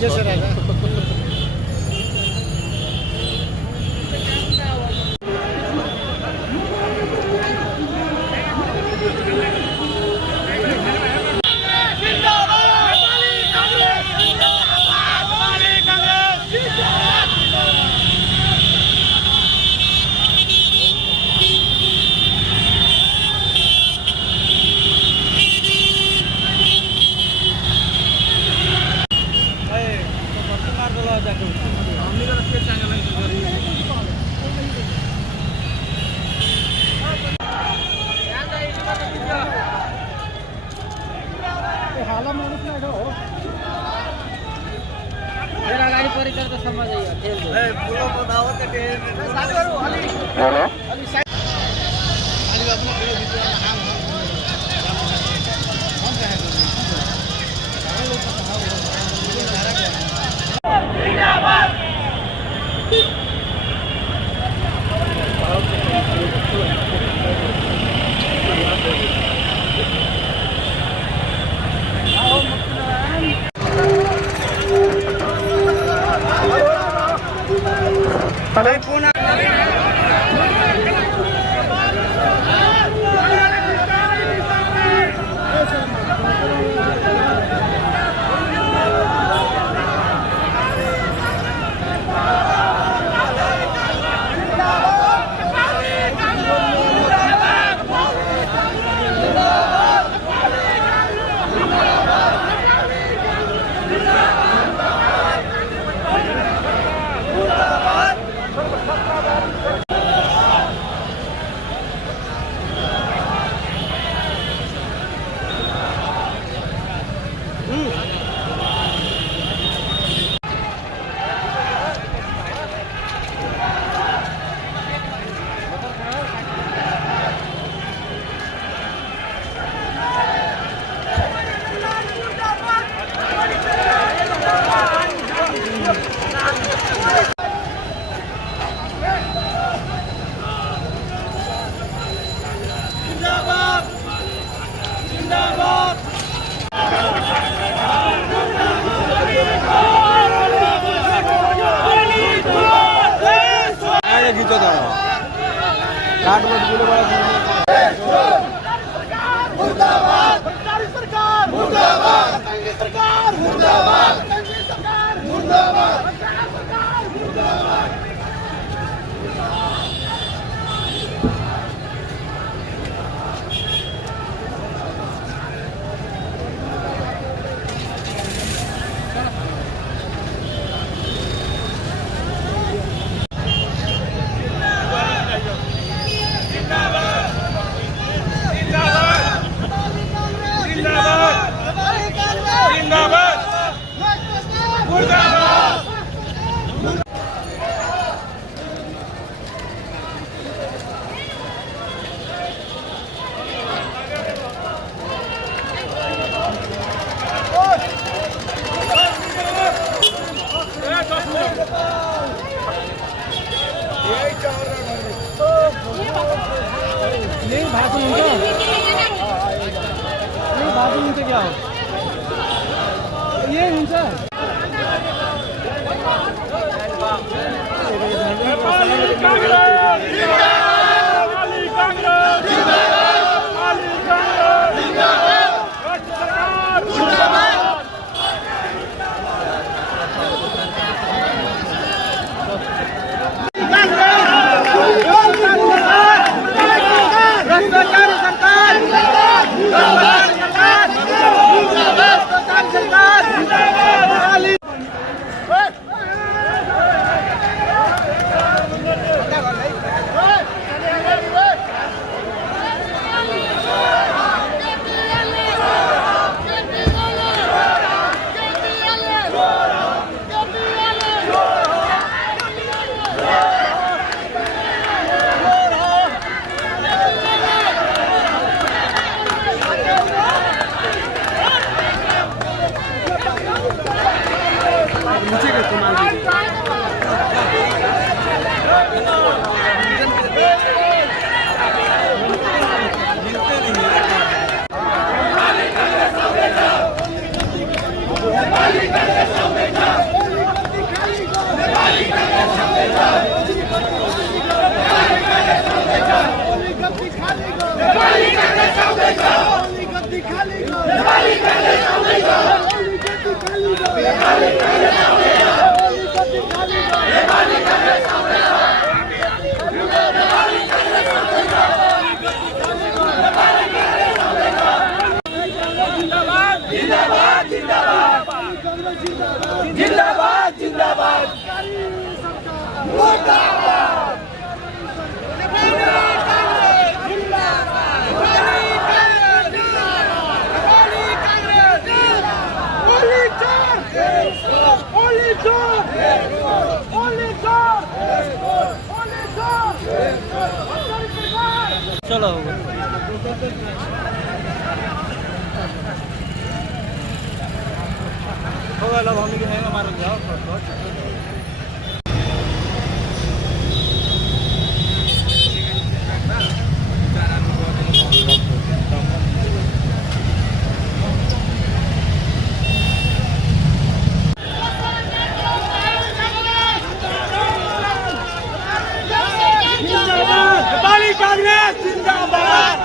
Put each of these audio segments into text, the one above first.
जय श्री राजा। गाडी परिसरचा समाज जिंदाबाद जिंदाबाद मुर्दाबाद चलो होगा लोग हम है हमारा जाओ कांग्रेस जिंदाबाद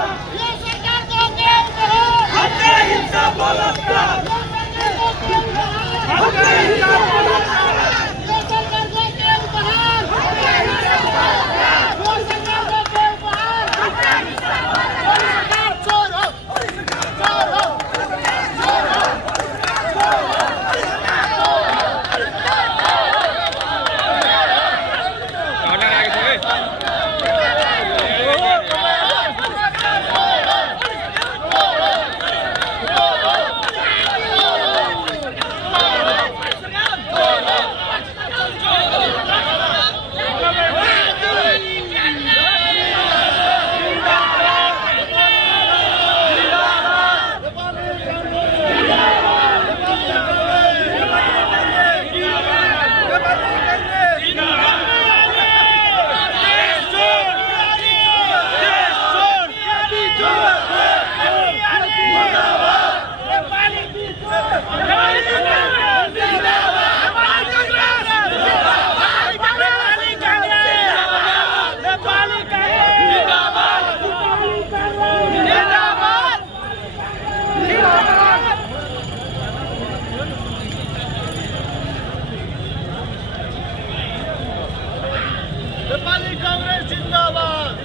नेपाली कांग्रेस जिंदाबाद जिंदाबाद जिंदाबाद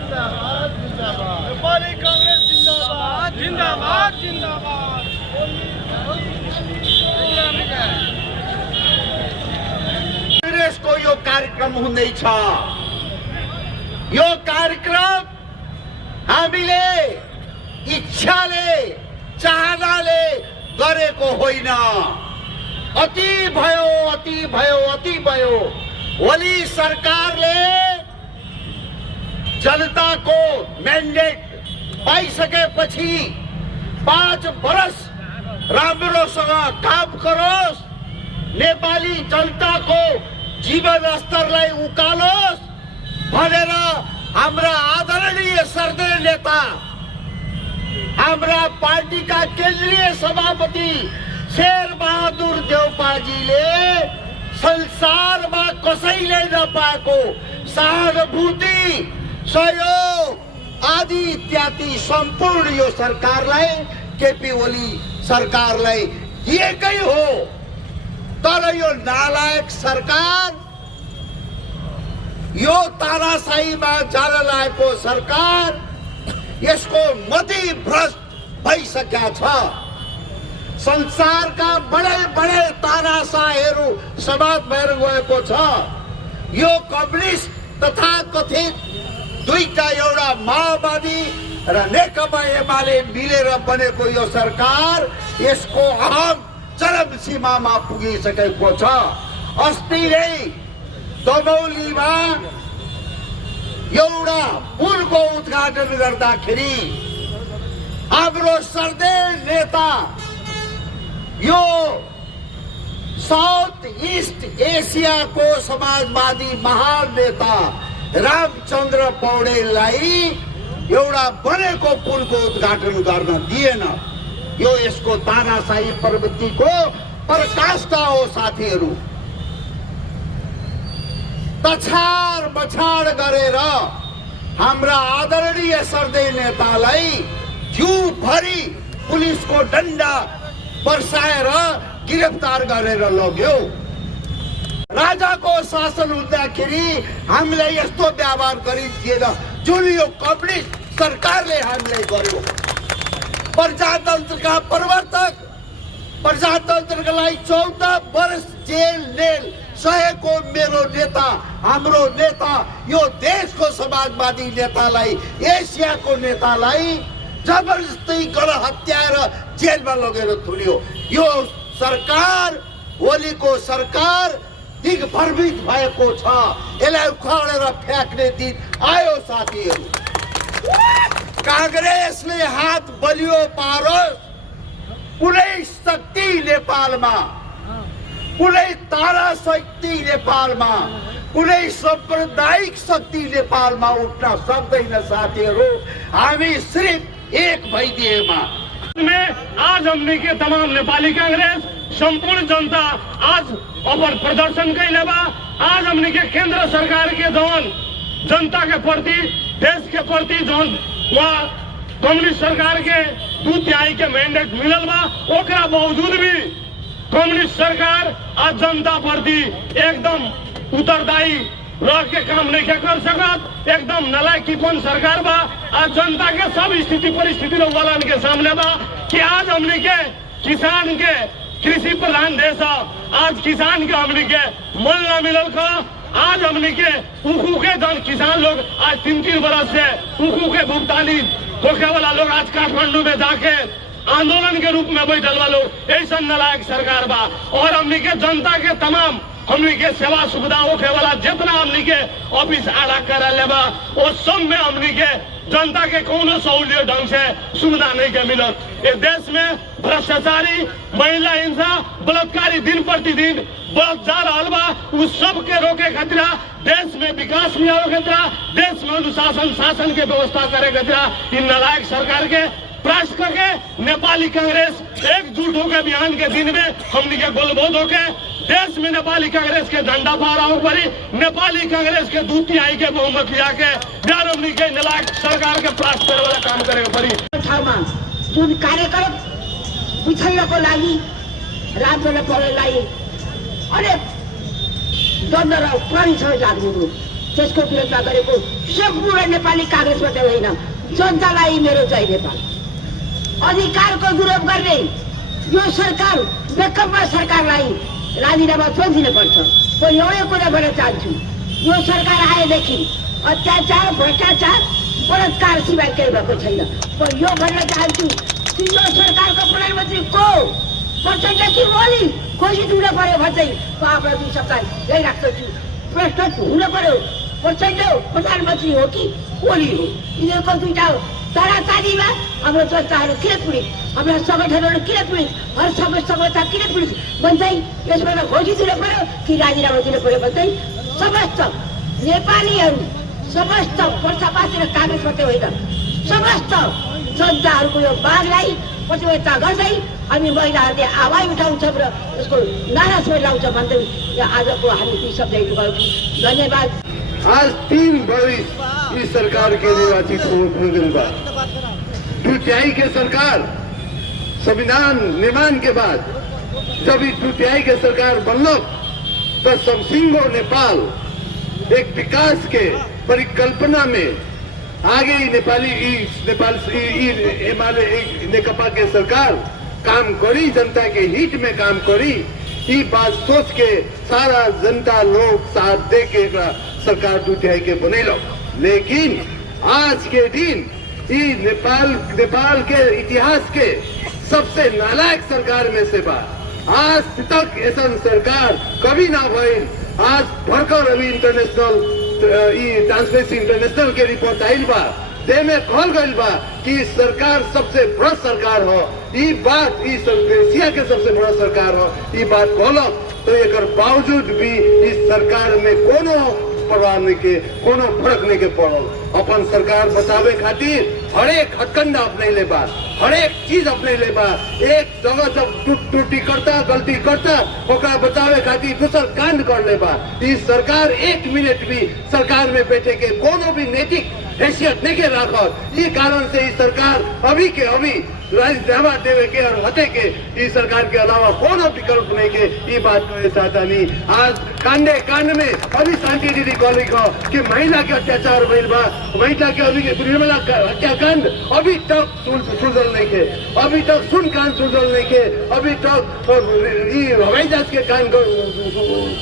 नेपाली कांग्रेस जिंदाबाद जिंदाबाद जिंदाबाद कांग्रेसको यो कार्यक्रम हुँदैछ। यो कार्यक्रम हामीले इच्छाले चाहनाले गरेको होइन। अति भयो अति भयो अति भयो। ओली सरकारले जनताको म्यान्डेट पाइसकेपछि 5 वर्ष राम्रोसँग काम गरोस्, नेपाली जनताको जीवन स्तरलाई उकालोस् भनेर हाम्रा आदरणीय सर्दार नेता, हाम्रा पार्टीका केन्द्रीय सभापति शेरबहादुर देउपाजीले संसारमा कसैले नपाएको सहानुभूति, सहयोग आदि इत्यादि सम्पूर्ण यो सरकारलाई, केपी ओली सरकारलाई दिएकै हो। तर यो नालायक सरकार, यो तानाशाहीमा जान लागेको सरकार, यसको मति भ्रष्ट भइसकेका छ। संसारका बडे बडे तानाशाहहरू समाप्त भएर गएको छ। यो कम्युनिस्ट तथा कथित दुईटा, एउटा माओवादी र नेकपा एमाले मिलेर बनेको यो सरकार, यसको अहम चरम सीमामा पुगिसकेको छ। अस्ति नै दमौलीमा एउटा पुलको उद्घाटन गर्दाखेरि हाम्रो सर्दार नेता, यो साउथ ईस्ट एसियाको समाजवादी महान नेता रामचन्द्र पौडेललाई एउटा बनेको पुलको उद्घाटन गर्न दिएन। यो यसको तानाशाही प्रवृत्तिको पराकाष्ठा हो साथीहरू। तछाड बछाड गरेर हाम्रा आदरणीय सर्दै नेतालाई जिउभरि पुलिसको डन्डा बर्साएर गिरफ्तार गरेर लग्यो। राजाको शासन हुँदाखेरि हामीलाई यस्तो व्यवहार गरिदिएन जुन यो कम्युनिस्ट सरकारले हामीलाई गर्यो। प्रजातन्त्रका प्रवर्तक प्रजातन्त्रका लागि 14 वर्ष जेल सहेको मेरो नेता, हाम्रो नेता, यो देशको समाजवादी नेतालाई, एसियाको नेतालाई जबरजस्ती गणहत्याएर जेलमा लगेर थुन्यो। यो सरकार, ओलीको सरकार दिग्भ्रमित भएको छ। यसलाई उखाडेर फ्याँक्ने दिन आयो साथीहरू। कांग्रेसले हात बलियो पारोस्, कुनै शक्ति नेपालमा, कुनै तारा शक्ति नेपालमा, कुनै सांप्रदायिक शक्ति नेपालमा उठ्न सक्दैन साथीहरू। हामी सिर्फ एक भइदिएमा में आज हमने के तमाम नेपाली कांग्रेस संपूर्ण जनता आज अपन प्रदर्शन कैले बा। आज हमने के केंद्र सरकार के जौन जनता के प्रति, देश के प्रति जौन वहाँ कम्युनिस्ट सरकार के 2/3 के मैंडेट मिलल बा, ओकरा बावजूद भी कम्युनिस्ट सरकार आज जनता प्रति एकदम उत्तरदायी रह के काम नहीं कर सकत। एकदम नलायकीपन सरकार बा। आज जनता के सब स्थिति परिस्थिति वालन के सामने बा कि आज हमने के किसान के कृषि प्रधान देश, आज किसान के हमने के मन न मिलल का। आज हमने के उखू के जन किसान लोग आज 3-3 बरस से उखू के भुगतानी होके वाला लोग आज काठमांडू में जाके आंदोलन के रूप में बैठल वाला लोग ऐसा नलायक सरकार बा। और हमने के जनता के तमाम हमने के सेवा सुविधा होके वाला जितना हमने के ऑफिस आड़ा कर बा, वो सब में हमने के जनता के कोनो सहूलियत ढंग से सुविधा नहीं के मिलत। ये देश में भ्रष्टाचारी, महिला हिंसा, बलात्कारी दिन प्रतिदिन बढ़त जा रहा बा। उस सब के रोके खतरा, देश में विकास नहीं आवे खतरा, देश में अनुशासन शासन के व्यवस्था करे खतरा। इन नालायक सरकार के प्रयास करके नेपाली कांग्रेस एकजुट होकर बिहान के दिन में हमने के गोलबोध होके देश में नेपाली कांग्रेस के झंडा फहराओ पड़ी। नेपाली कांग्रेस के 2/3 के बहुमत लिया के बिहार हमने के नालायक सरकार के प्रयास करे वाला काम करे पड़ी। जुन कार्यक्रम पिछड्नको लागि राज्यले पढाइलाई अनेक द्वन्द्व र प्रहरीसँग लाग्नु, त्यसको विरोधमा गरेको सम्पूर्ण नेपाली कांग्रेस मात्रै होइन, जनतालाई मेरो जय नेपाल। अधिकारको विरोध गर्ने यो सरकार, बेकम्मा सरकारलाई राजीनामा छोडिदिनु पर्छ। म एउटै कुरा भन्न चाहन्छु, यो सरकार आएदेखि अत्याचार, भ्रष्टाचार, बलात्कार सिवाय केही भएको छैन। म यो भन्न चाहन्छु कि यो सरकारको प्रधानमन्त्री को, प्रचण्ड कि ओली घोषित हुन पर्यो भन्दै म आफ्नो 2 सप्ताह यही राख्दछु। प्रश्न हुन पर्यो प्रचण्ड प्रधानमन्त्री हो कि ओली हो। यिनीहरूको दुईटा तारातारीमा हाम्रो जनताहरू किन पीडित, हाम्रा सङ्गठनहरू किन पीडित, हर संस्था किन पीडित भन्दै यसबाट घोषित हुन पर्यो कि राजीनामा दिनु पर्यो भन्दै समस्त नेपालीहरू, समस्त प्रजावासी र कांग्रेस मात्रै होइन, समस्त जनताहरूको यो मागलाई प्रतिबद्धता गर्दै हामी महिलाहरूले आवाज उठाउँछौँ र यसको नारा लगाउँछ भन्दै आजको हामी 2 शब्द गएको। धन्यवाद। आज 3 वर्ष इस सरकार के निर्वाचित होने के बाद 2/3 के सरकार संविधान निर्माण के बाद जब इस 2/3 के सरकार बनलो तो समसिंगो नेपाल एक विकास के परिकल्पना में आगे नेपाल एमाले नेकपा के सरकार काम करी, जनता के हित में काम करी। ये बात सोच के सारा जनता लोग साथ दे के सरकार 2/3 के बनेलो। लेकिन आज के दिन ये नेपाल के इतिहास के सबसे नालायक सरकार में से बा। आज तक ऐसा सरकार कभी ना भइल। आज भर्खर अभी इंटरनेशनल ट्रांसपेरेंसी इंटरनेशनल के रिपोर्ट आइल बा, दे में कहल गइल बा कि सरकार सबसे बड़ा सरकार हो। ये बात एशिया के सबसे बड़ा सरकार हो, ये बात कहलो तो एक बावजूद भी इस सरकार में कोनो परवाह नहीं के, कोनो फर्क नहीं के पड़ल। अपन सरकार बचावे खातिर हरेक हथकंडा अपने ले बा, हरेक चीज अपने ले बा। एक जगह जब टूटी करता, गलती करता, ओकरा बचावे खातिर दूसर कांड कर ले बा। इस सरकार 1 मिनट भी सरकार में बैठे के कोनो भी नैतिक हैसियत नहीं के रखा। ये कारण से इस सरकार अभी के अभी राजीनामा देवे के और हटे के इस सरकार के अलावा कौन विकल्प नहीं के ये बात कहे चाहता नहीं। आज कांड में अभी शांति दीदी कहली कि महिला के अत्याचार भइल बा, महिला के अभी निर्मला हत्याकांड अभी तक सुलझल नहीं के, अभी तक कांड सुलझल नहीं के, अभी तक हवाई जहाज के कांड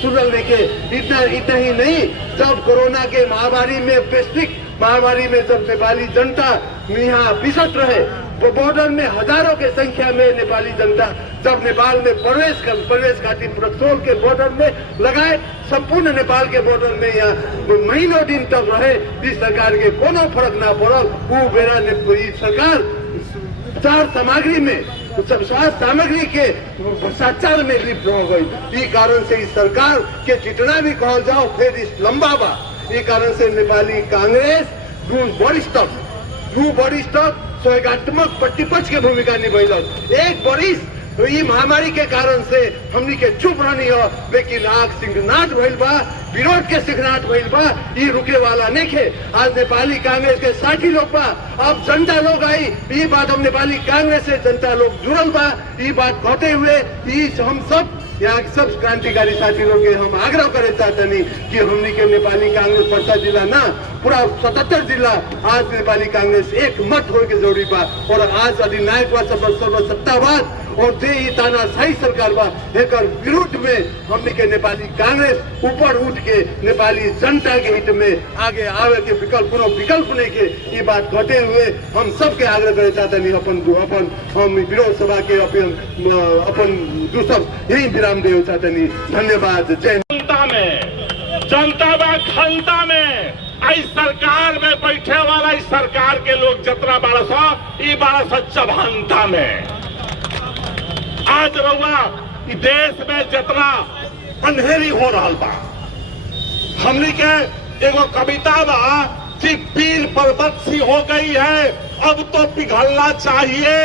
सुलझल नहीं के। इतना ही नहीं, जब कोरोना के महामारी में वैश्विक महामारी में जब नेपाली जनता यहाँ पिसट रहे, बॉर्डर में हजारों के संख्या में नेपाली जनता जब नेपाल में प्रवेश खातिर रक्सौल के बॉर्डर में लगाए संपूर्ण नेपाल के बॉर्डर में यहाँ महीनों दिन तक रहे, इस सरकार के कोनो फर्क ना पड़ल। वो बेरा सरकार उपचार सामग्री में स्वास्थ्य सामग्री के भ्रष्टाचार में लिप्त हो गई। ये कारण से इस सरकार के जितना भी कहा जाओ फिर इस लंबा बा। ये कारण से नेपाली कांग्रेस वरिष्ठ सहयोगात्मक प्रतिपक्ष की भूमिका निभैलक। एक वरिष्ठ ये महामारी के कारण से हमनी के चुप रहनी हो, लेकिन आग सिंहनाट भइल बा, विरोध के सिंहनाट भइल बा, ये रुके वाला नहीं है। आज नेपाली कांग्रेस के 60 लोग बा, अब जनता लोग आई, ये बात हम नेपाली कांग्रेस से जनता लोग जुड़ल बा। ये बात कहते हुए हम सब यहाँ सब क्रांतिकारी साथी लोग के हम आग्रह करे चाहते नहीं कि हमनी के नेपाली कांग्रेस पर्सा जिला ना पूरा 77 जिला आज नेपाली कांग्रेस एक मत हो के जरूरी बा। और आज अधिनायक बा सर्वसत्तावाद और जे तानाशाही सरकार बा, एक विरुद्ध में हमनी के नेपाली कांग्रेस ऊपर उठ के नेपाली जनता के हित में आगे आवे के कोनो विकल्प नहीं के। ये बात कहते हुए हम सबके आग्रह करे चाहते नहीं अपन हम विरोध सभा के अपन दूसर यही विराम देव चाहते नहीं। धन्यवाद। जय। जनता में खलता में इस सरकार में बैठे वाला इस सरकार के लोग जतना 1200 चबहनता में आज रहुआ देश में जितना अंधेरी हो रहा बा, हमनी के एगो कविता बा कि पीर पर्वत सी हो गई है अब तो पिघलना चाहिए,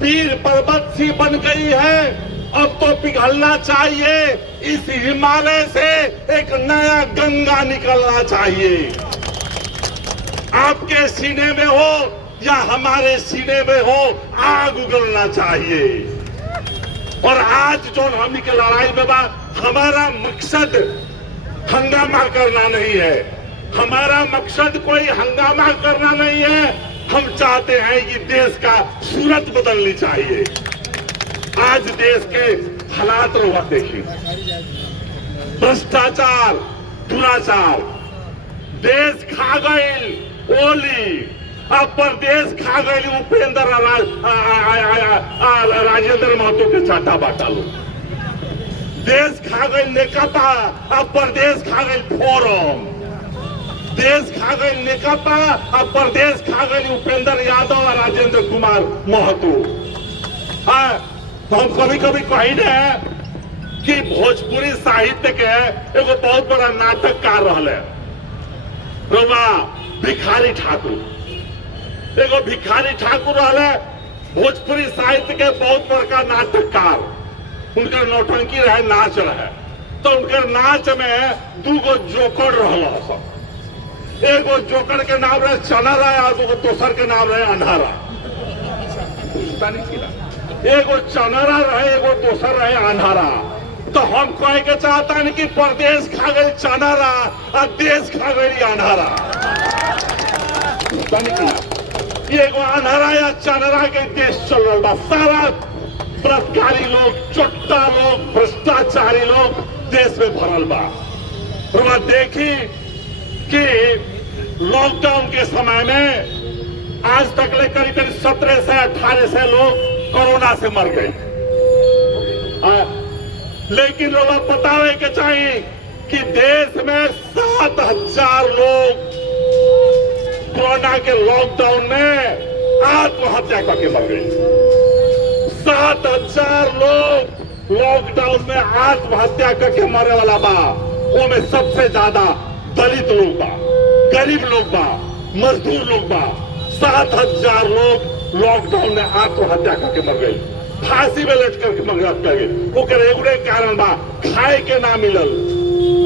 पीर पर्वत सी बन गई है अब तो पिघलना चाहिए, इस हिमालय से एक नया गंगा निकलना चाहिए। आपके सीने में हो या हमारे सीने में हो, आग उगलना चाहिए। और आज जो हमनी के लड़ाई में बा, हमारा मकसद हंगामा करना नहीं है, हमारा मकसद कोई हंगामा करना नहीं है। हम चाहते हैं कि देश का सूरत बदलनी चाहिए। आज देश के हालात रोक देखिए, भ्रष्टाचार, दुराचार, देश खा गई ओली, अब प्रदेश खा गई उपेंद्र राजेंद्र महतो के चाटा बाटा लो, देश खा गई नेकपा, अब प्रदेश खा गई फोरम, देश खा गई नेकपा, अब प्रदेश खा गई उपेंद्र यादव और राजेंद्र कुमार महतो। तो हम कभी कभी कही ने कि भोजपुरी साहित्य के एगो बहुत बड़ा नाटककार रहले रउआ भिखारी ठाकुर, एगो भिखारी ठाकुर रहले भोजपुरी साहित्य के बहुत बड़का नाटककार। उनका नौटंकी रहे, नाच रहे, तो उनके नाच में 2 जोकर रहला सब। एगो जोकर के नाम रहे चनारा और दोसर के नाम रहे अन्हारा। एगो चनारा रहे, एगो दोसर रहे अन्हारा। तो हम कहे के चाहता है कि प्रदेश खा गई चनारा और देश खा गई अन्हारा। एगो अन्हारा या चनारा के देश चल रहा बा। सारा बलात्कारी लोग, चोट्टा लोग, भ्रष्टाचारी लोग देश में भरल बा। और देखी कि लॉकडाउन के समय में आज तक ले करीब 17 से 18 से लोग कोरोना से मर गए। लेकिन लोग बतावे के चाहिए कि देश में 7,000 लोग कोरोना के लॉकडाउन में आत्महत्या करके मर गए। 7,000 लोग लॉकडाउन में आत्महत्या करके मरे वाला बा। वो में सबसे ज्यादा दलित लोग बा, गरीब लोग बा, मजदूर लोग बा। 7,000 लोग लॉकडाउन में आत्महत्या करके मर गए, फांसी में लटक करके मर गए। ओकर एगो कारण बा, खाए के ना मिलल,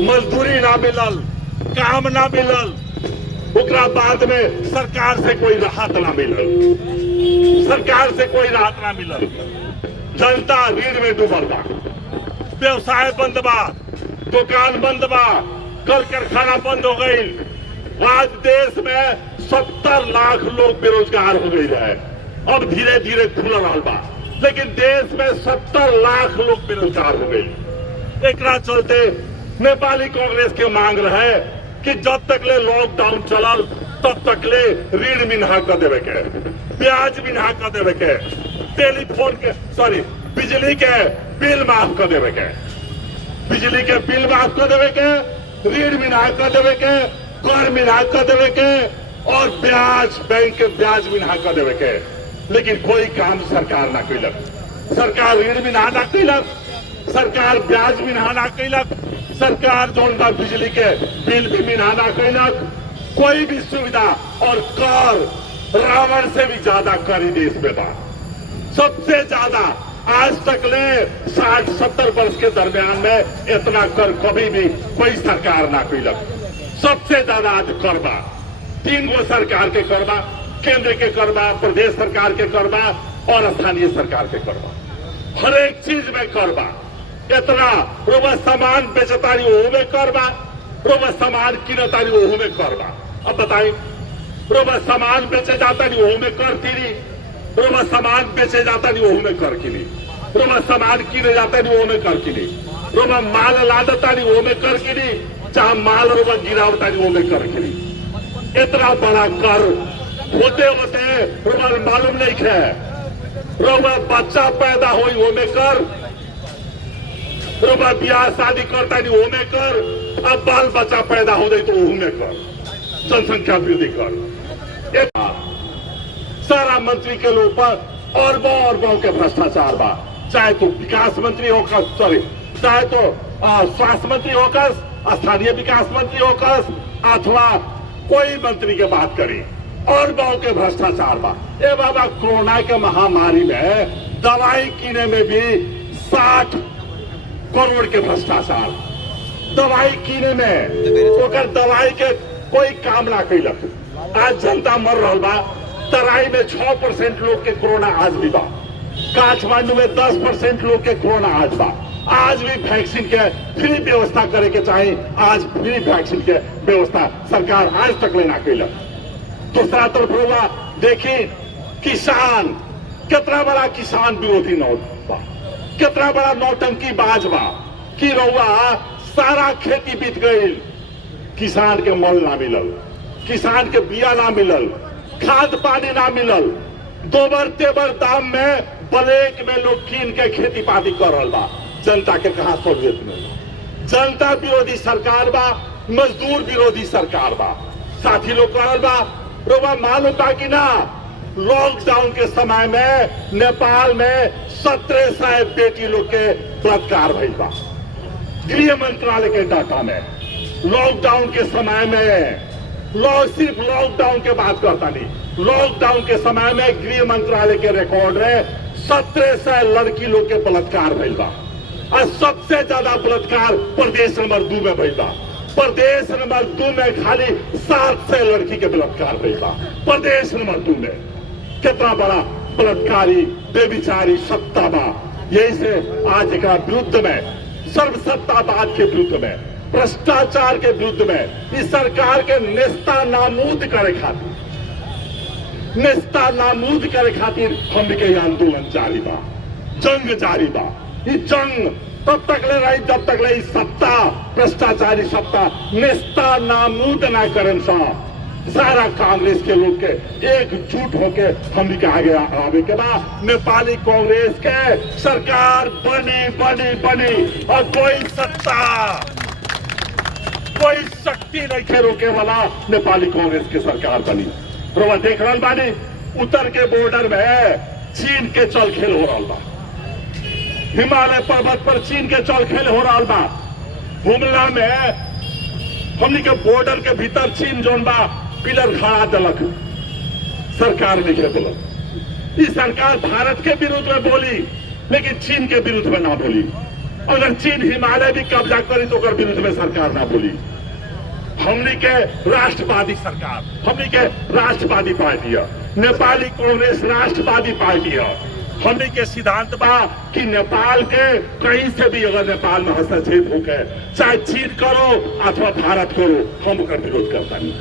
मजदूरी ना मिलल, काम ना मिलल, ओकरा बाद में सरकार से कोई राहत ना मिलल, सरकार से कोई राहत ना मिलल। जनता ऋण में डूबल बा, व्यवसाय बंद बा, दुकान बंद बा, कल कारखाना बंद हो गई। आज देश में 70 लाख लोग बेरोजगार हो गई है। अब धीरे धीरे खुल रहा बा, लेकिन देश में 70 लाख लोग बेरोजगार हो गई। एकरा चलते नेपाली कांग्रेस के मांग रहे कि जब तक ले लॉकडाउन चलल तब तक ले ऋण मिन्हा कर देवे के, ब्याज मिन्हा कर देवे के, टेलीफोन के बिजली के बिल माफ कर देवे के, बिजली के बिल माफ कर देवे के, ऋण मिन्हा कर देवे के, कर मिन्हा कर देवे के और ब्याज बैंक के ब्याज मिन्हा कर देवे के। लेकिन कोई काम सरकार ना कैलक। सरकार ऋण मिन्हा ना कैलक, सरकार ब्याज मिन्हा ना कैलक, सरकार जोन बा बिजली के बिल भी मिन्हा ना कैलक। कोई भी सुविधा और कर रावण से भी ज्यादा कर ही देश में बा, सबसे ज्यादा। आज तक ले 60-70 वर्ष के दरमियान में इतना कर कभी भी कोई सरकार ना कैलक। सबसे ज्यादा आज कर बा, 3 गो सरकार के कर बा, केंद्र के कर बा, प्रदेश सरकार के कर बा और स्थानीय सरकार के कर बा। हर एक चीज में कर बा। इतना रोबा सामान बेचतारी ओहू में कर बा, रोबा सामान किनतारी ओहू में कर बा। अब बताइए, रोबा सामान बेचे जाता नहीं ओहू में कर तीरी, रोबा सामान बेचे जाता नहीं ओहू में कर किनी, रोबा सामान किने जाता नहीं ओहू में कर किनी, रोबा माल लादता नहीं ओहू में कर किनी, चाहे माल रोबा गिरावता नहीं ओहू में कर किनी। इतना बड़ा कर होते होते रोबा मालूम नहीं है, रोबा बच्चा पैदा हो ओहू में कर, रोबा ब्याह शादी करता नहीं ओहू में कर, अब बाल बच्चा पैदा हो जाए तो ओहू में कर, जनसंख्या वृद्धि कर। सारा मंत्री के लोग पर और बहु के भ्रष्टाचार बा, चाहे तो विकास मंत्री होकर, चाहे तो स्वास्थ्य मंत्री होकर, स्थानीय विकास मंत्री होकर, अथवा कोई मंत्री के बात करी, और बहु के भ्रष्टाचार बा। ए बाबा, कोरोना के महामारी में दवाई कीने में भी 60 करोड़ के भ्रष्टाचार, दवाई कीने में ओकर दवाई के कोई काम ना कैलक। आज जनता मर रहा बा। तराई में 6% लोग के कोरोना आज भी बा, काठमांडू में 10% लोग के कोरोना आज बा। आज भी वैक्सीन के फ्री व्यवस्था करे के चाहिए, आज फ्री वैक्सीन के व्यवस्था सरकार आज तक लेना कैलक। दूसरा तरफ होगा, देखिए किसान, कितना बड़ा किसान विरोधी बा, कितना बड़ा नौटंकी बाज बा कि रउआ सारा खेती बीत गई, किसान के मल ना मिलल, किसान के बिया ना मिलल, खाद पानी ना मिलल, दोबर तेबर दाम में ब्लैक में लोग कीन के खेती पाती कर रहा बा। जनता के कहा सहूलियत में, जनता विरोधी सरकार बा, मजदूर विरोधी सरकार बा। साथी लोग कर बा, रोबा मालूम बा कि ना, लॉकडाउन के समय में नेपाल में 1700 बेटी लोग के बलात्कार भइल बा। गृह मंत्रालय के डाटा में लॉकडाउन के समय में, सिर्फ लॉकडाउन के बात करता नहीं, लॉकडाउन के समय में गृह मंत्रालय के रिकॉर्ड में 1700 लड़की लोग के बलात्कार भइल बा। और सबसे ज्यादा बलात्कार प्रदेश नंबर 2 में भइल बा। प्रदेश नंबर 2 में खाली 700 लड़की के बलात्कार भइल बा। प्रदेश नंबर 2 में कितना बड़ा बलात्कारी बेविचारी सत्ता बा। यही से आज एक विरुद्ध में, सर्वसत्तावाद के विरुद्ध में, भ्रष्टाचार के विरुद्ध में, इस सरकार के नेस्ता नाबूद करे खातिर, नेस्ता नाबूद करे खातिर हमके आंदोलन जारी बा, जंग जारी बा। ये जंग तब तक ले रही जब तक ले सत्ता, भ्रष्टाचारी सत्ता नेस्ता नाबूद ना करें। सारा कांग्रेस के लोग के एकजुट होके हम के आगे आवे के बाद नेपाली कांग्रेस के सरकार बनी और कोई सत्ता, कोई शक्ति नहीं थे रोके वाला नेपाली कांग्रेस की सरकार बनी। रोवा देख रहा बानी, उत्तर के बॉर्डर में चीन के चल खेल हो रहा बा, हिमालय पर्वत पर चीन के चल खेल हो रहा बा। हुमला में हमनी के बॉर्डर के भीतर चीन जोन बा पिलर खड़ा दलक, सरकार ने के बोला। इस सरकार भारत के विरुद्ध में बोली, लेकिन चीन के विरुद्ध में ना बोली। अगर चीन हिमालय भी कब्जा करी तो विरुद्ध में सरकार ना बोली। हमनी के राष्ट्रवादी सरकार, हमनी के राष्ट्रवादी पार्टी है, नेपाली कांग्रेस राष्ट्रवादी पार्टी है। हमनी के सिद्धांत बा कि नेपाल के कहीं से भी अगर नेपाल में हस्तक्षेप होके चाहे चीन करो अथवा भारत करो, हम उसका विरोध करता नहीं।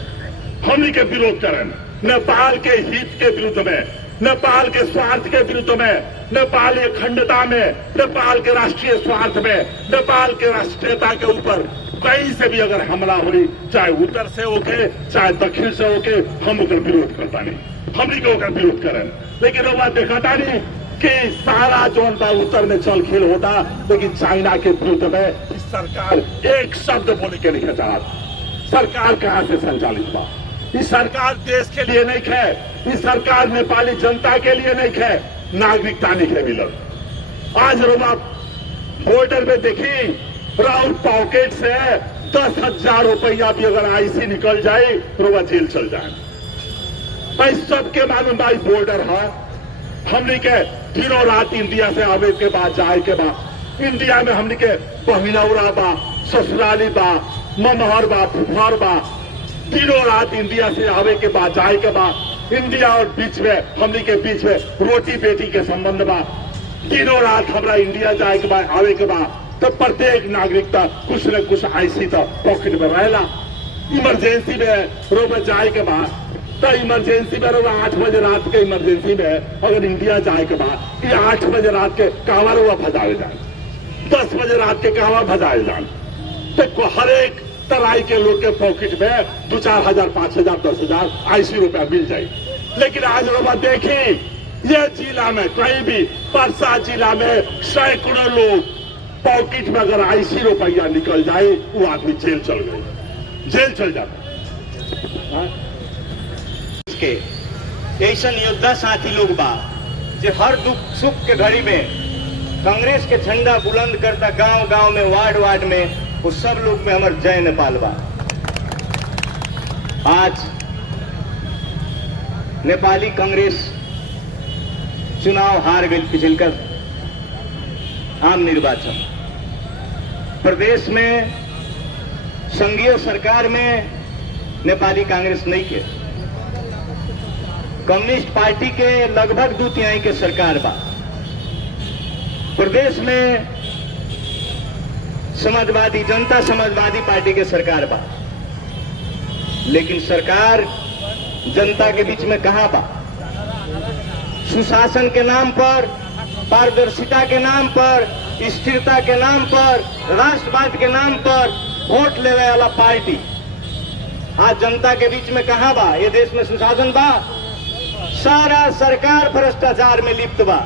हमनी के विरोध करें नेपाल के हित के विरुद्ध में, नेपाल के स्वार्थ के विरुद्ध में, नेपाल की अखंडता में, नेपाल के राष्ट्रीय स्वार्थ में, नेपाल के राष्ट्रीयता के ऊपर कहीं से भी अगर हमला हुई, चाहे उत्तर से होके चाहे दक्षिण से होके, हम उसका विरोध करता नहीं। हमनी के उसका विरोध करें, लेकिन वो बात दिखाता नहीं कि सारा जोन बा उत्तर में चल खेल होता, लेकिन चाइना के विरुद्ध में सरकार एक शब्द बोले के नहीं चाहता। सरकार कहां से संचालित बा? इस सरकार देश के लिए नहीं है, इस सरकार नेपाली जनता के लिए नहीं है, नागरिकता नहीं है मिलल। आज रोमा बॉर्डर में देखी, राउंड पॉकेट से 10,000 रुपया भी अगर आईसी निकल जाए तो वह जेल चल जाए। भाई सबके मालूम भाई बॉर्डर है, हमने के दिनों रात इंडिया से आवे के बाद जाए के बाद इंडिया में हमने के पहिलौरा बा, ससुराली बा, ममहर बा, फुफार बा, दिनों रात इंडिया से आवे के बाद जाए के बाद इंडिया और बीच में हमने के बीच में रोटी बेटी के संबंध बा। दिनों रात हमारा इंडिया जाए के बाद आवे के बाद तो प्रत्येक नागरिकता कुछ न कुछ आईसी तो पॉकेट में रहेला। इमरजेंसी में रोज जाए के बाद तो इमरजेंसी में 8 बजे रात के इमरजेंसी में अगर इंडिया जाए के बाद ये 8 बजे रात के कांवर हुआ भजाए जाए, 10 बजे रात के कांवर भजाए जाए, तो हर एक तराई के लोग के पॉकेट में 2-4 हजार, 5 हजार, 10 हजार आईसी रुपया मिल जाए। लेकिन आज रोमा देखी ये जिला में कहीं भी परसा जिला में सैकड़ों लोग पॉकेट में अगर आईसी रुपया निकल जाए वो आदमी जेल चल गए, जेल चल जाता। के ऐसा योद्धा साथी लोग बा जो हर दुख सुख के घड़ी में कांग्रेस के झंडा बुलंद करता, गांव गांव में, वार्ड वार्ड में, वो सब लोग में हमारे जय नेपाल बा। आज नेपाली कांग्रेस चुनाव हार गई पिछलकर आम निर्वाचन। प्रदेश में संघीय सरकार में नेपाली कांग्रेस नहीं के, कम्युनिस्ट पार्टी के लगभग 2/3 के सरकार बा। प्रदेश में समाजवादी, जनता समाजवादी पार्टी के सरकार बा। लेकिन सरकार जनता के बीच में कहां बा? सुशासन के नाम पर, पारदर्शिता के नाम पर, स्थिरता के नाम पर, राष्ट्रवाद के नाम पर वोट लेने वाला पार्टी आज जनता के बीच में कहां बा? ये देश में सुशासन बा? सारा सरकार भ्रष्टाचार में लिप्त बा।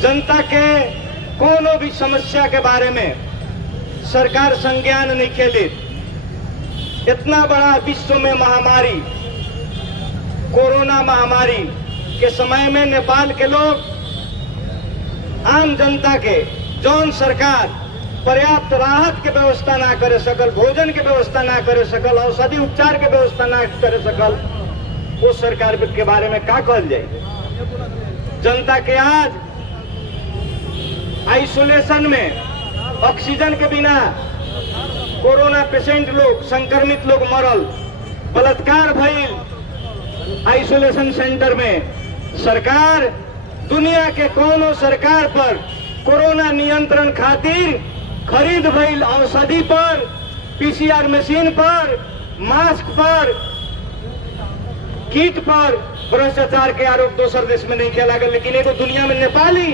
जनता के कोनो भी समस्या के बारे में सरकार संज्ञान नहीं खेले। इतना बड़ा विश्व में महामारी, कोरोना महामारी के समय में नेपाल के लोग, आम जनता के जौन सरकार पर्याप्त राहत के व्यवस्था ना करे सकल, भोजन के व्यवस्था ना करे सकल, औषधि उपचार के व्यवस्था ना करे सकल, वो सरकार के बारे में क्या कहल जाए? जनता के आज आइसोलेशन में, ऑक्सीजन के बिना कोरोना पेशेंट लोग, संक्रमित लोग मरल, बलात्कार भइल आइसोलेशन सेंटर में। सरकार दुनिया के कोनो सरकार पर कोरोना नियंत्रण खातिर खरीद भइल औषधि पर, पीसीआर मशीन पर, मास्क पर, किट पर भ्रष्टाचार के आरोप दोसर देश में नहीं किया लागल। लेकिन एगो दुनिया में नेपाली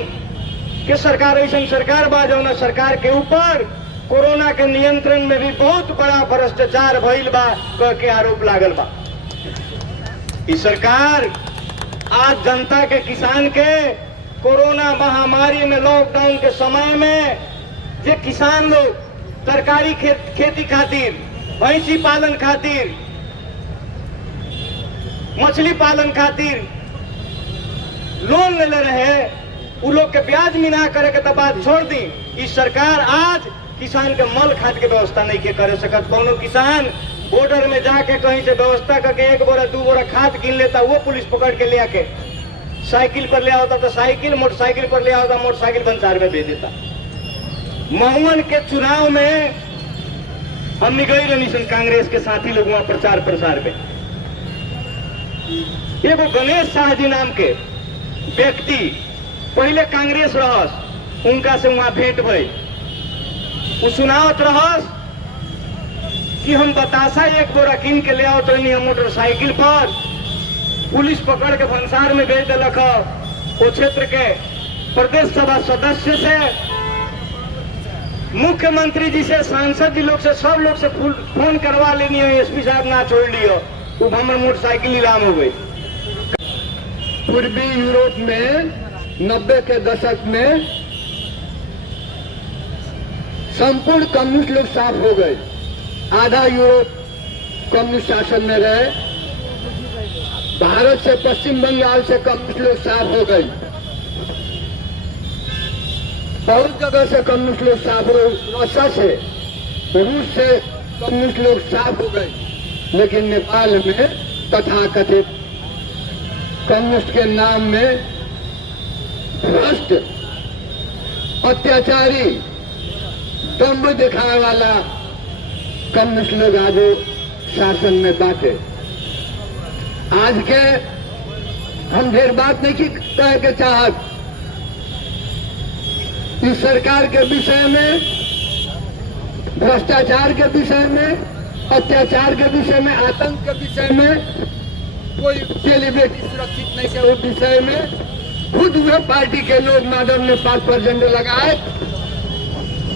के सरकार ऐसा सरकार बा जौना सरकार के ऊपर कोरोना के नियंत्रण में भी बहुत बड़ा भ्रष्टाचार भइल बा कह के आरोप लागल बा। इस सरकार आज जनता के, किसान के कोरोना महामारी में, लॉकडाउन के समय में जे किसान लोग तरकारी खेती खातिर, भैंसी पालन खातिर, मछली पालन खातिर लोन ले रहे, उ लोग के ब्याज मिना करे के तो बात छोड़ दी। इस सरकार आज किसान के मल खाद के व्यवस्था नहीं के करे सकत। कोनो किसान बॉर्डर में जाके कहीं से व्यवस्था करके 1 बोरा 2 बोरा खाद किन लेता, वो पुलिस पकड़ के ले आके साइकिल पर ले आता तो साइकिल, मोटरसाइकिल पर ले आता, मोटरसाइकिल 50 रुपये दे देता। महुअन के चुनाव में हमने गई रहनी सन कांग्रेस के साथी लोग वहां प्रचार प्रसार में। एगो गणेश शाह जी नाम के व्यक्ति पहले कांग्रेस रहस, उनका से वहां भेंट भई। वो सुनावत रहस कि हम बतासा एक बोरा कीन के ले आवत रहनी मोटरसाइकिल पर, पुलिस पकड़ के भंसार में भेज दिलक। वो क्षेत्र के प्रदेश सभा सदस्य से, मुख्यमंत्री जी से, सांसद जी लोग से, सब लोग से फोन करवा लेनी है, एसपी साहब ना छोड़ लियो, वो हमारे मोटरसाइकिल नीलाम हो गई। पूर्वी यूरोप में 90 के दशक में संपूर्ण कम्युनिस्ट लोग साफ हो गए। आधा यूरोप कम्युनिस्ट शासन में रहे। भारत से, पश्चिम बंगाल से कम्युनिस्ट लोग साफ हो गए। बहुत जगह से कम्युनिस्ट लोग साफ हो गए। रशिया से, रूस से कम्युनिस्ट लोग साफ हो गए। लेकिन नेपाल में तथाकथित कम्युनिस्ट के नाम में भ्रष्ट, अत्याचारी, दम्भ दिखाने वाला कम्युनिस्ट लोग आज शासन में बांटे। आज के हम ढेर बात नहीं की कह के चाहत। इस सरकार के विषय में, भ्रष्टाचार के विषय में, अत्याचार के विषय में, आतंक के विषय में, कोई सेलिब्रिटी सुरक्षित नहीं के विषय में खुद हुए पार्टी के लोग माधव नेपाल पर झंडे लगाए,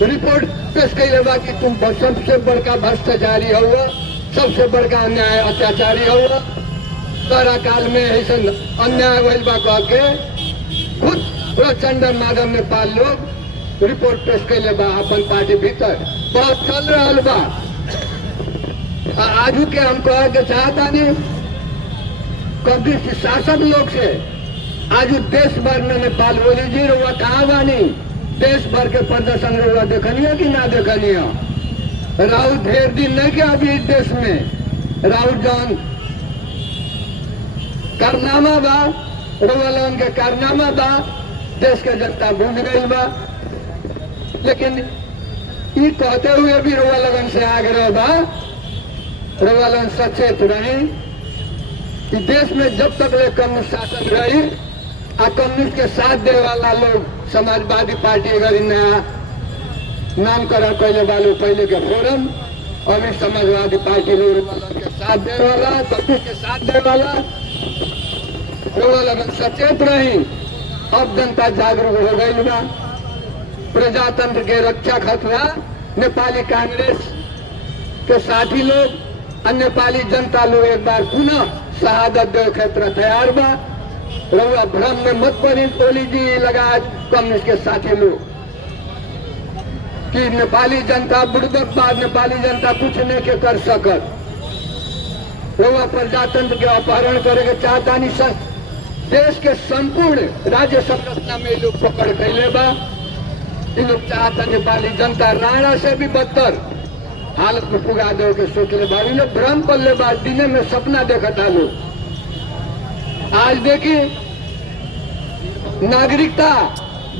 रिपोर्ट पेश कैले बा कि तुम सबसे बड़का भ्रष्टाचारी हुआ, सबसे बड़का अन्याय अत्याचारी हुआ, तारा काल में ऐसा अन्याय भइल बा कह के खुद प्रचंड माधव नेपाल लोग रिपोर्ट पेश कैले बा अपन पार्टी भीतर। बहुत चल रहा बा। आजू के हम कहे के चाहता नहीं कम्युनिस्ट शासक लोग से, आज देश भर में नेपाल बोली जी रुआ कहाँ बानी, देश भर के प्रदर्शन रुआ देखनिया कि ना देखनिया। राहुल ढेर दिन नहीं के अभी इस देश में राहुल जौन कारनामा बा, रुआ के कारनामा बा, देश के जनता भूल गई बा। लेकिन ये कहते हुए भी रुआ लगन से आग्रह बा, रुआ लगन सचेत रही कि देश में जब तक ले कम्युनिस्ट शासन रही आ कम्युनिस्ट के साथ दे वाला लोग, समाजवादी पार्टी अगर नया नामकरण कैले वालों पहले के फोरम, अभी समाजवादी पार्टी लोग के साथ दे वाला, कम्युनिस्ट के साथ दे वाला, लोग सचेत रही। अब जनता जागरूक हो गई बा। प्रजातंत्र के रक्षा खतरा नेपाली कांग्रेस के साथी लोग और नेपाली जनता लोग एक बार पुनः शहादत दे क्षेत्र तैयार बा। रउआ भ्रम में मत पड़ी ओली जी लगा कम्युनिस्ट के साथी लोग कि नेपाली जनता बुड़बक बाद नेपाली जनता कुछ नहीं के कर सकत। रउआ प्रजातंत्र के अपहरण करे के चाहता नहीं। सर देश के संपूर्ण राज्य संरचना में लोग पकड़ कैले बा। इन लोग चाहता नेपाली जनता राणा से भी बदतर हालत में पुगा दे के सोच ले बा। लोग भ्रम कर ले बा, दिने में सपना देखता लोग। आज देखिए नागरिकता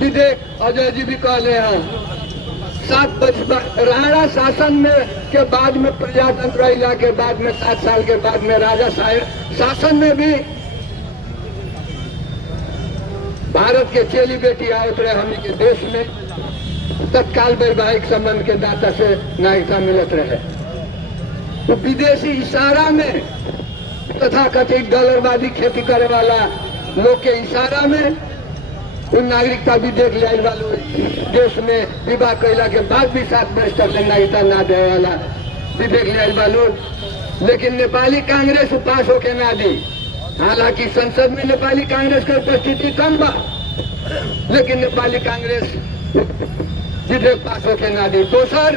विधेयक अजय जी भी कहले हैं 7 राणा शासन में के बाद में प्रजातंत्र इला के बाद में 7 साल के बाद में राजा शासन में भी भारत के चेली बेटी आवत रहे हम के देश में तत्काल वैवाहिक संबंध के दाता से नागरिकता मिलत रहे। तो विदेशी इशारा में तथा कथित डॉलरवादी खेती करे वाला लोग के इशारा में उन नागरिकता विधेयक ले वालों देश में विवाह कैला के बाद भी 7 वर्ष तक नागरिकता ना दे वाला विधेयक ले वालों। लेकिन नेपाली कांग्रेस पास होके ना दी। हालांकि संसद में नेपाली कांग्रेस की उपस्थिति कम बा, लेकिन नेपाली कांग्रेस विधेयक पास होके ना दी। दोसर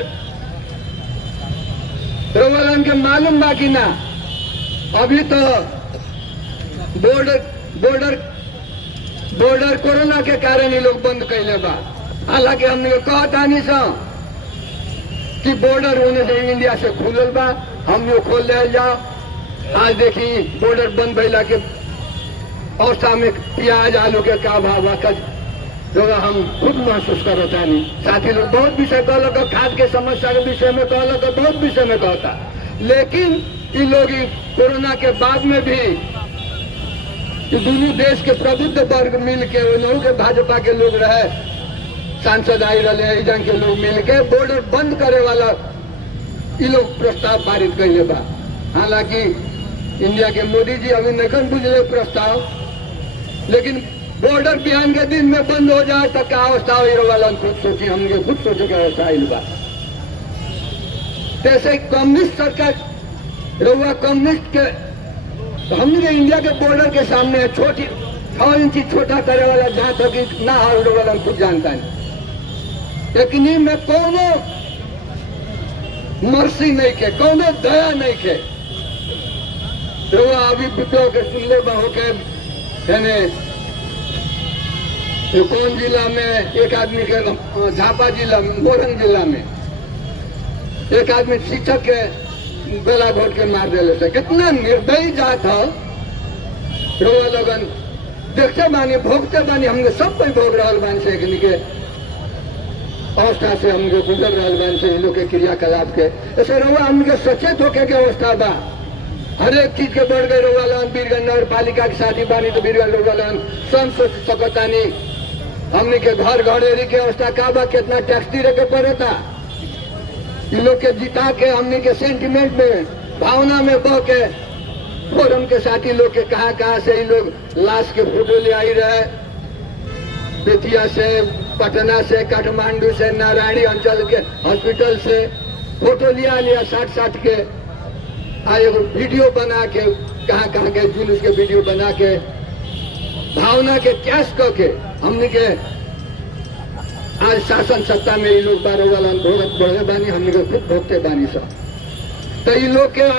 रोगलन के मालूम बा कि ना, अभी तो बॉर्डर कोरोना के कारण ही लोग बंद कैले बा। हालांकि हमने कहता नहीं सा कि बॉर्डर होने से इंडिया से खुलल बा, हम लोग खोल ले जाओ। आज देखिए बॉर्डर बंद भैला के अवस्था में प्याज आलू के का भाव बा, जो हम खुद महसूस करता नहीं। साथी लोग बहुत विषय कहलक, खाद के समस्या के विषय में कहलक, बहुत विषय में कहता, लेकिन ये लोग कोरोना के बाद में भी दोनों देश के प्रबुद्ध वर्ग मिल के के भाजपा के लोग रहे, सांसद आई रहे, इधर के लोग मिल के बॉर्डर बंद करे वाला ये लोग प्रस्ताव पारित कैले बा। हालांकि इंडिया के मोदी जी अभी नहीं बुझले प्रस्ताव, लेकिन बॉर्डर बिहान के दिन में बंद हो जाए तो क्या अवस्था हो वाला खुद सोची, हमने खुद सोचे क्या अवस्था आई बा। जैसे कम्युनिस्ट सरकार रहुआ कम्युनिस्ट के हमने इंडिया के बॉर्डर के सामने छोटी 6 इंची छोटा करे वाला जहां तक ना हाल वाला हम खुद जानता है, लेकिन में कोनो मर्सी नहीं के, कोनो दया नहीं के। रहुआ अभी विप्लव के सुनले बहु के यानी कौन जिला में एक आदमी के, झापा जिला में, मोरंग जिला में एक आदमी शिक्षक के बेला घोट के मार दिले थे। कितना निर्दयी जात हो। रोआ लगन देखते बानी, भोगते बानी, हमने सब कोई भोग रहा बानी से के अवस्था से हमके गुजर रहा बानी से लोग के क्रियाकलाप के। ऐसे रोआ हमके सचेत होके के अवस्था बा, हर एक चीज के बढ़ गए। रोआ लगन बीरगंज नगर पालिका के साथी बानी तो बीरगंज रोआ लगन स्वयं सोच सकता नहीं हमने के घर घरेरी के अवस्था का बा, कितना टैक्स दे के पड़े था। ये लोग के जिता के हमने के सेंटिमेंट में, भावना में बह के फोरम के साथी लोग के कहाँ से ये लोग लाश के फोटो ले आई रहे, बेतिया से, पटना से, काठमांडू से, नारायणी अंचल के हॉस्पिटल से फोटो लिया 60 के एगो वीडियो बना के कहाँ के जुलूस के वीडियो बना के भावना के कैश करके हमने के आज शासन सत्ता में ये लोग 12 वाला भोगत बढ़े बानी, हमने के खुद भोगते बानी सब। तो ये लोग के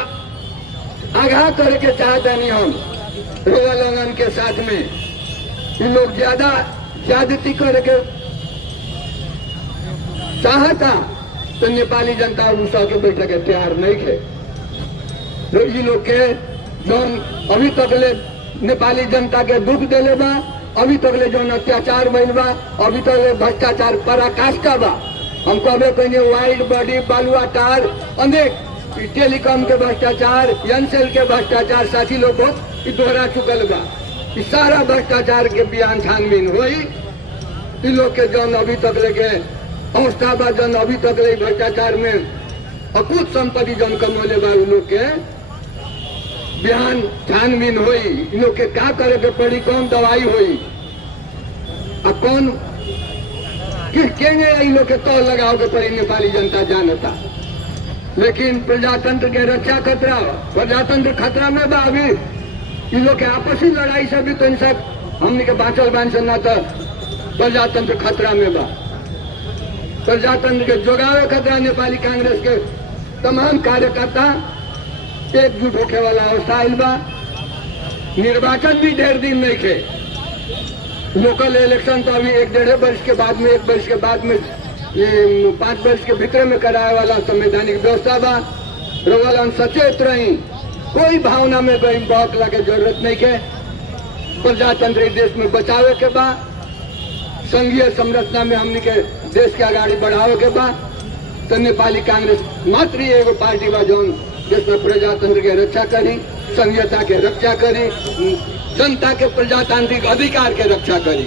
आगाह करे के चाहता नहीं हम रोगा लगन के साथ में ये लोग ज्यादती करे के चाहता तो नेपाली जनता उनसा के बैठे के तैयार नहीं थे। ये लोग के जौन अभी तक ले नेपाली जनता के दुख दिले बा, अभी तक ले जौन अत्याचार भइल बा, अभी तक ले भ्रष्टाचार पराकाष्ठा बा। हम कहबे कहीं वाइल्ड बॉडी, बालुआ टार, अनेक टेलीकॉम के भ्रष्टाचार, एयरसेल के भ्रष्टाचार साथी लोग बहुत दोहरा चुकल बा। इस सारा भ्रष्टाचार के बयान छानबीन हुई। इन लोग के जौन अभी तक लेके अवस्था बा, जौन अभी तक ले भ्रष्टाचार में अकुत संपत्ति जौन कमौले बा, उन लोग के बयान छानबीन हुई। इन लोग के क्या करे के पड़ी, कौन दवाई हुई और कौन किस लोग के तौर लगाओ के पड़ी, नेपाली जनता जानता। लेकिन प्रजातंत्र के रक्षा खतरा, प्रजातंत्र खतरा में बा। अभी इन लोग के आपसी लड़ाई से भी तो इन सब हमने के बाँचल बांध से ना तो प्रजातंत्र खतरा में बा। प्रजातंत्र के जोगावे खतरा नेपाली कांग्रेस के तमाम कार्यकर्ता एकजुट होके वाला अवस्था आयल बा। निर्वाचन भी ढेर दिन नहीं थे, लोकल इलेक्शन तो अभी 1-1.5 वर्ष के बाद में, 1 वर्ष के बाद में, 5 वर्ष के भीतर में कराए वाला संवैधानिक व्यवस्था बा। रोवाला सचेत रही, कोई भावना में बहकला के जरूरत नहीं के। प्रजातंत्र देश में बचावे के बा, संघीय संरचना में हमने के देश के आगाड़ी बढ़ावे के बा। तो नेपाली कांग्रेस मात्र एगो पार्टी बा जौन देश में प्रजातंत्र के रक्षा करी, संघीयता के रक्षा करी, जनता के प्रजातांत्रिक अधिकार के रक्षा करी।